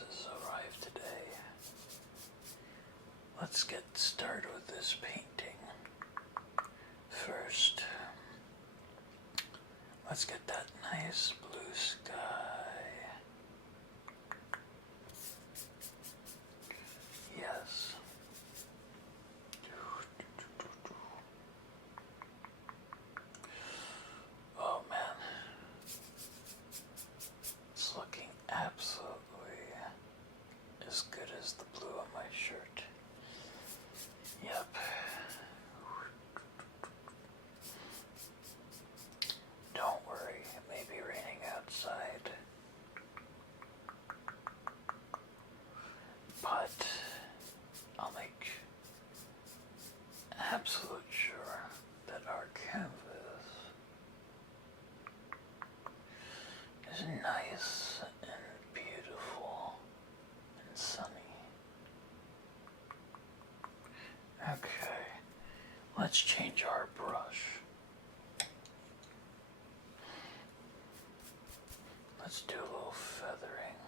has arrived today. Let's get started with this painting. First, let's get that nice blue sky. Yes. Oh man, it's looking absolutely as good as the blue on my shirt. Yep. Don't worry, it may be raining outside, but I'll make absolute sure that our canvas is nice and beautiful and sunny. Okay, let's change our brush. Let's do a little feathering.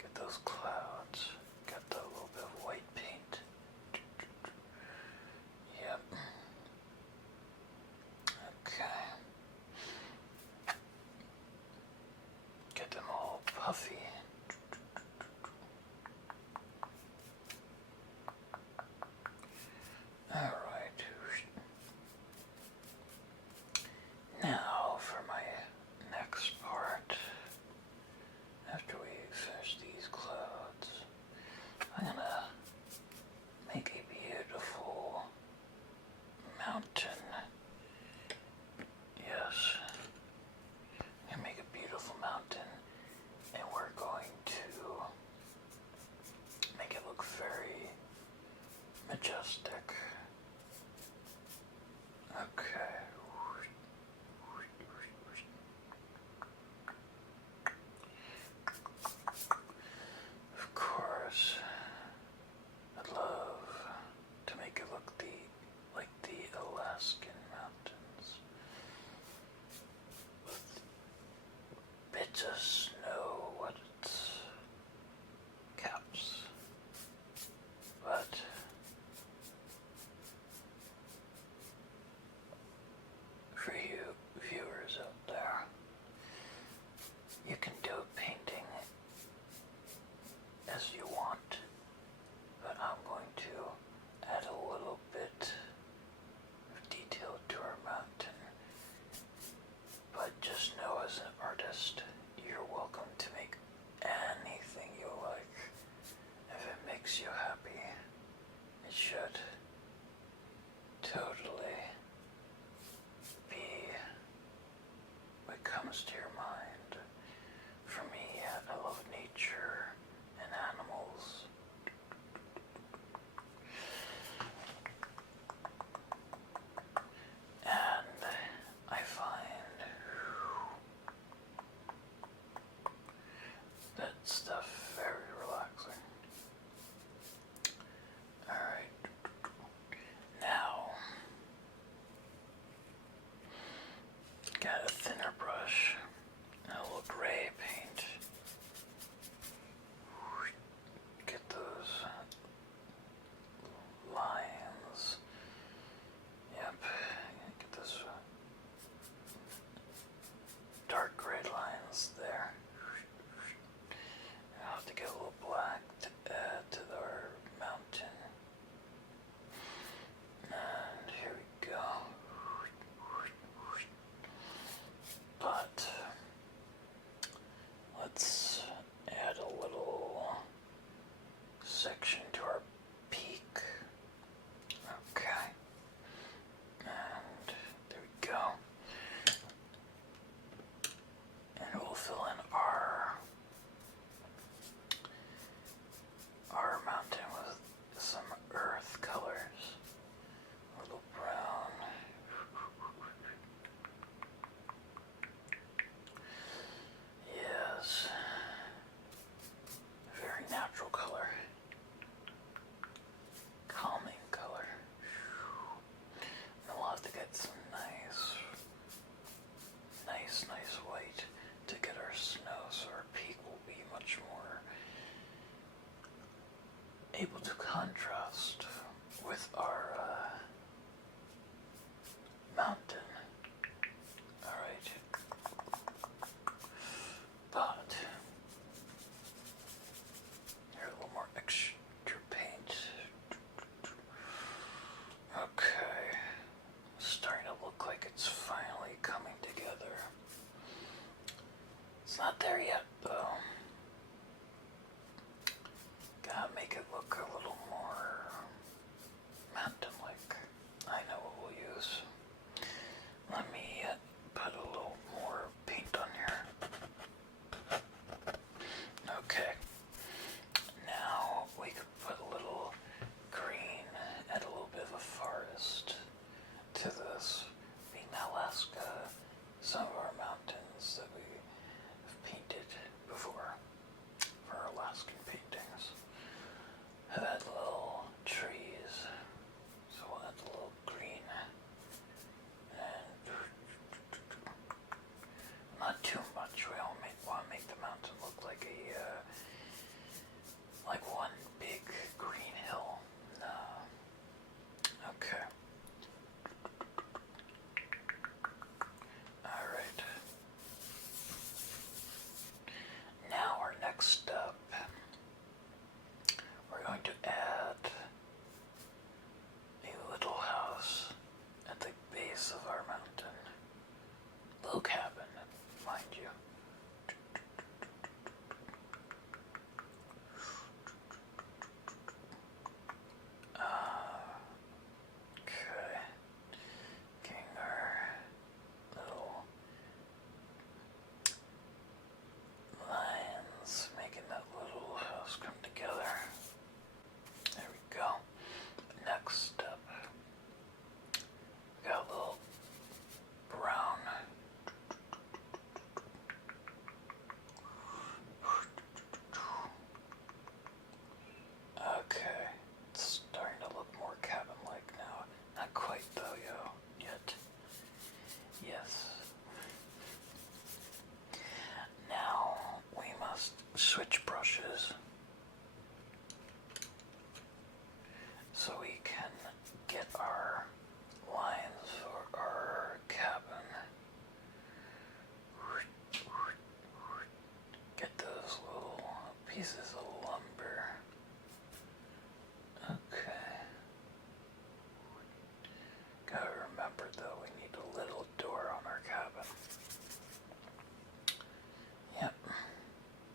Get those clouds. Got a little bit of white paint. Yep. Okay. Get them all puffy. Alright. Now for my next part. After we finish these clouds, I'm gonna make a beautiful mountain. Yes. I'm gonna make a beautiful mountain, and we're going to make it look very majestic. Okay. Of course, I'd love to make it look like the Alaskan mountains with bits of snow at its caps. But for you viewers out there, you can do a painting as you want, but I'm going to add a little bit of detail to our mountain. But just know, as an artist, you're welcome to make anything you like. If it makes you happy, it should totally be what comes to your mind. For me, I love nature and animals. And I find that stuff very relaxing. Alright. Now, got a thinner brush. mountain. Alright. But here's a little more extra paint. Okay. Starting to look like it's finally coming together. It's not there yet, though. Gotta make it look a little more mountain-like. I know what we'll use. Let me put a little more paint on here. Okay. Now we could put a little green and a little bit of a forest to this. Being Alaska, some of our mountains that we have painted before for our Alaskan paintings have had little trees, so we'll add a little green and not too much. We don't want to make the mountain look like like one big green hill. No. Okay. Alright. Now our next step, we're going to add a little house at the base of our mountain. Little cabin, mind you. Okay. Getting our little lines, making that little house come together. There we go. Next step. We got a little brown. Okay. It's starting to look more cabin-like now. Not quite though, yet. Yes. Now we must switch brushes so we can get our lines for our cabin. Get those little pieces of lumber. Okay. Gotta remember though, we need a little door on our cabin. Yep.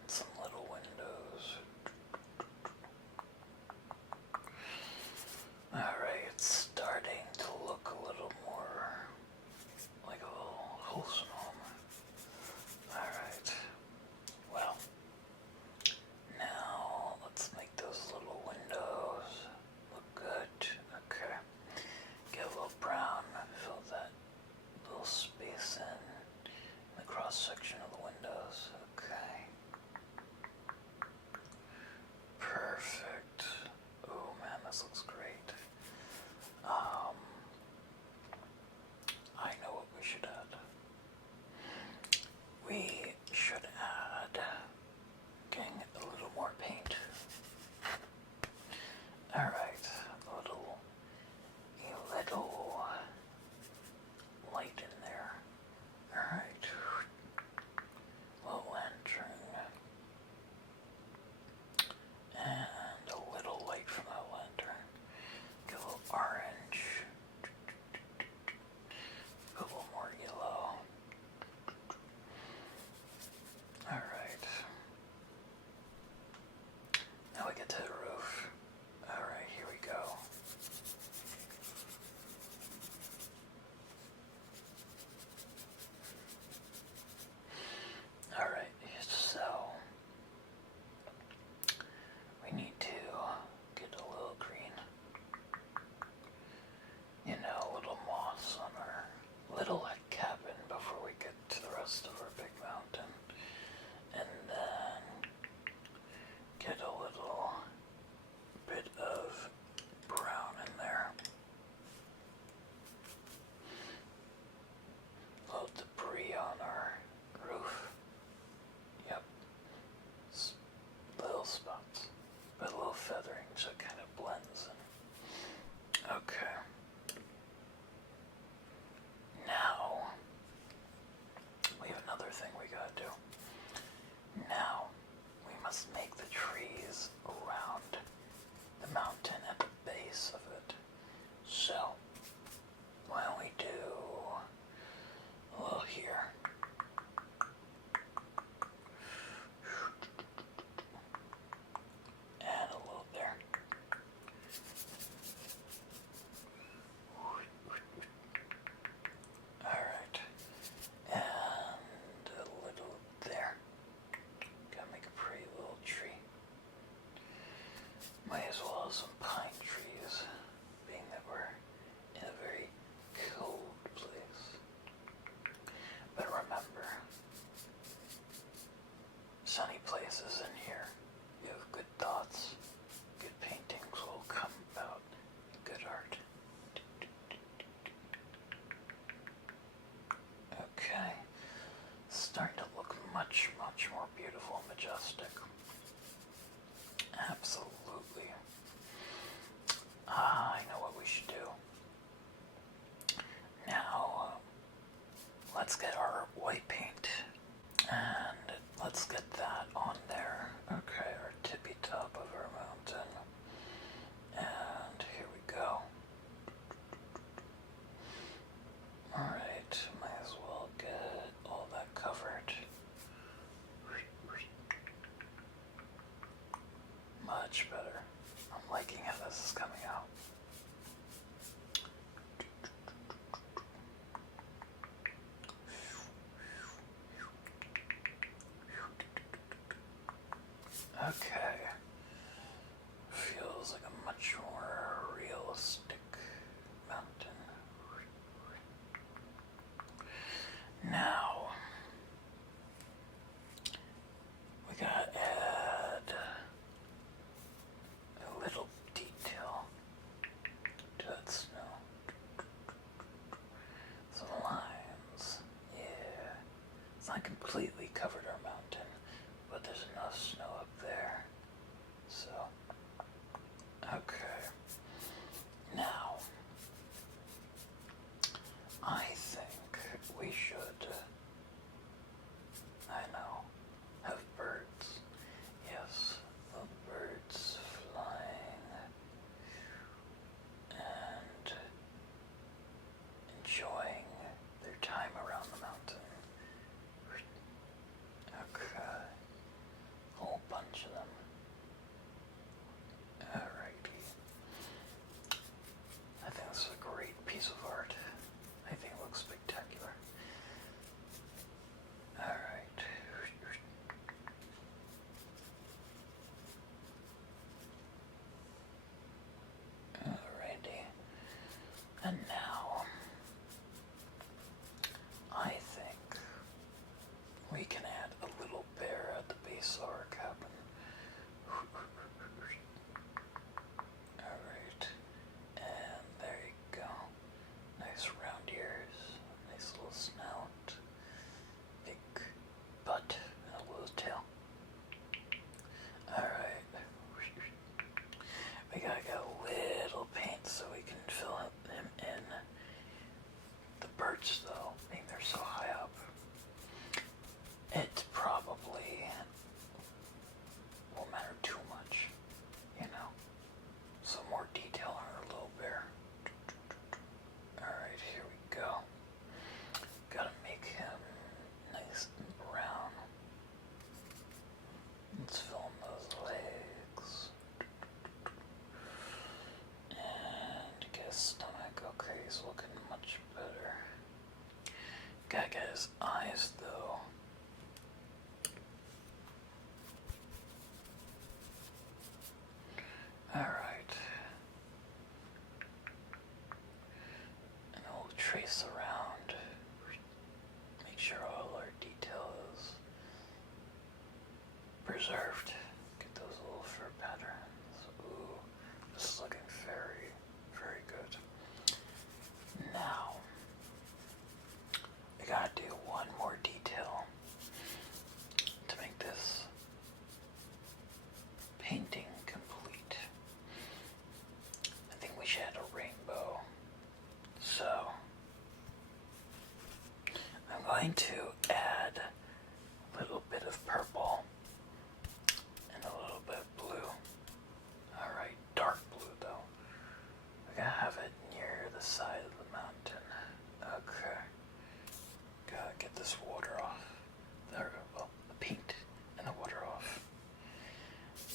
Some little windows. Alright, it's starting to look a little more like a little wholesome home. Alright. Well, now let's make those little windows look good. Okay. Get a little brown, fill that little space in the cross section of the windows. Okay. Perfect. Oh man, this looks great. I know what we should add. We should add, getting a little more paint. Alright, a little light in there. Alright. Little lantern. And a little light from that lantern. Get a little orange. A little more yellow. Alright. Now we get to the roof. Alright, here we go. geniuses in here. You have good thoughts. Good paintings will come about. Good art. Okay. Starting to look much, much more beautiful and majestic. Absolutely. I know what we should do. Now, let's get our white paint. And let's get that on there. Okay, our tippy top of our mountain. And here we go. Alright, might as well get all that covered. Much better. I'm liking how this is coming out. Okay. Feels like a much more realistic mountain. Now, we gotta add a little detail to that snow. Some lines. Yeah. It's not completely covered our mountain, but there's enough snow up there. So, okay. Now, I think we should, I know, have birds. Yes, the birds flying and enjoying their time around the mountain. Okay. A whole bunch of them. Alrighty. I think this is a great piece of art. I think it looks spectacular. Alright. Alrighty. And now, I think we can add a little bear at the base of our cabin. Alright, and there you go. Nice round ears, nice little snout, big butt, and a little tail. Alright. We gotta get a little paint so we can fill him in. The birds, though, being they're so high up, it probably won't matter too much, you know. Some more detail on our little bear. Alright, here we go. Gotta make him nice and brown. Let's fill in those legs. And get his stomach. Okay, he's looking much better. Gotta get his eyes, though. Alright. And we'll trace around. Make sure all our detail is preserved. Get those little fur patterns. Ooh, this is looking very, very good. Now, we gotta do one more detail to make this painting complete. I think we should add a rainbow. So, I'm going to add a little bit of purple and a little bit of blue. Alright, dark blue though. We gotta have it near the side of the mountain. Okay. Gotta get this water off. There, well, the paint and the water off.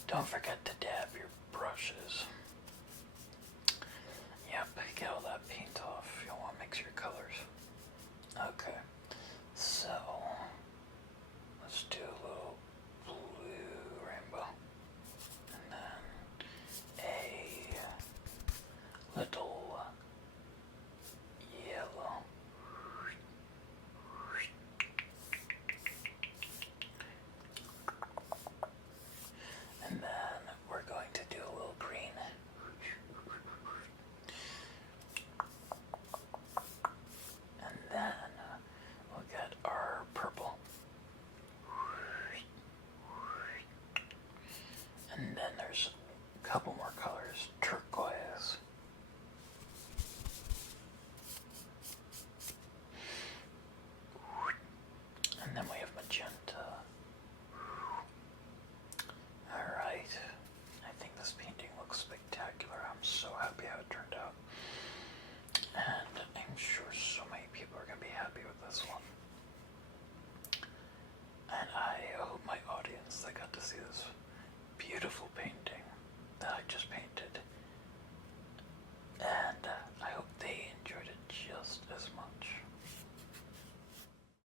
Don't forget to dab your brushes. Yep, get all that paint off. You don't want to mix your colors.